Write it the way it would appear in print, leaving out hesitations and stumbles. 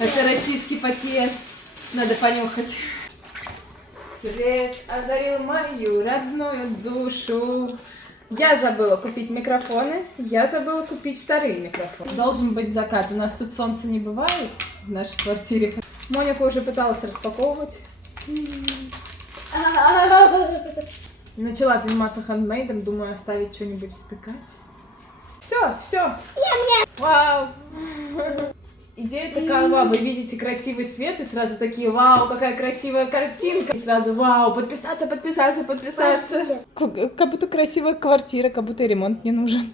Это российский пакет. Надо понюхать. Свет озарил мою родную душу. Я забыла купить микрофоны. Я забыла купить вторые микрофоны. Должен быть закат. У нас тут солнца не бывает в нашей квартире. Моника уже пыталась распаковывать. Начала заниматься хендмейдом. Думаю, оставить что-нибудь втыкать. Все. Вау. Идея такая, вау, вы видите красивый свет и сразу такие, вау, какая красивая картинка. И сразу, вау, подписаться. Как будто красивая квартира, как будто ремонт не нужен.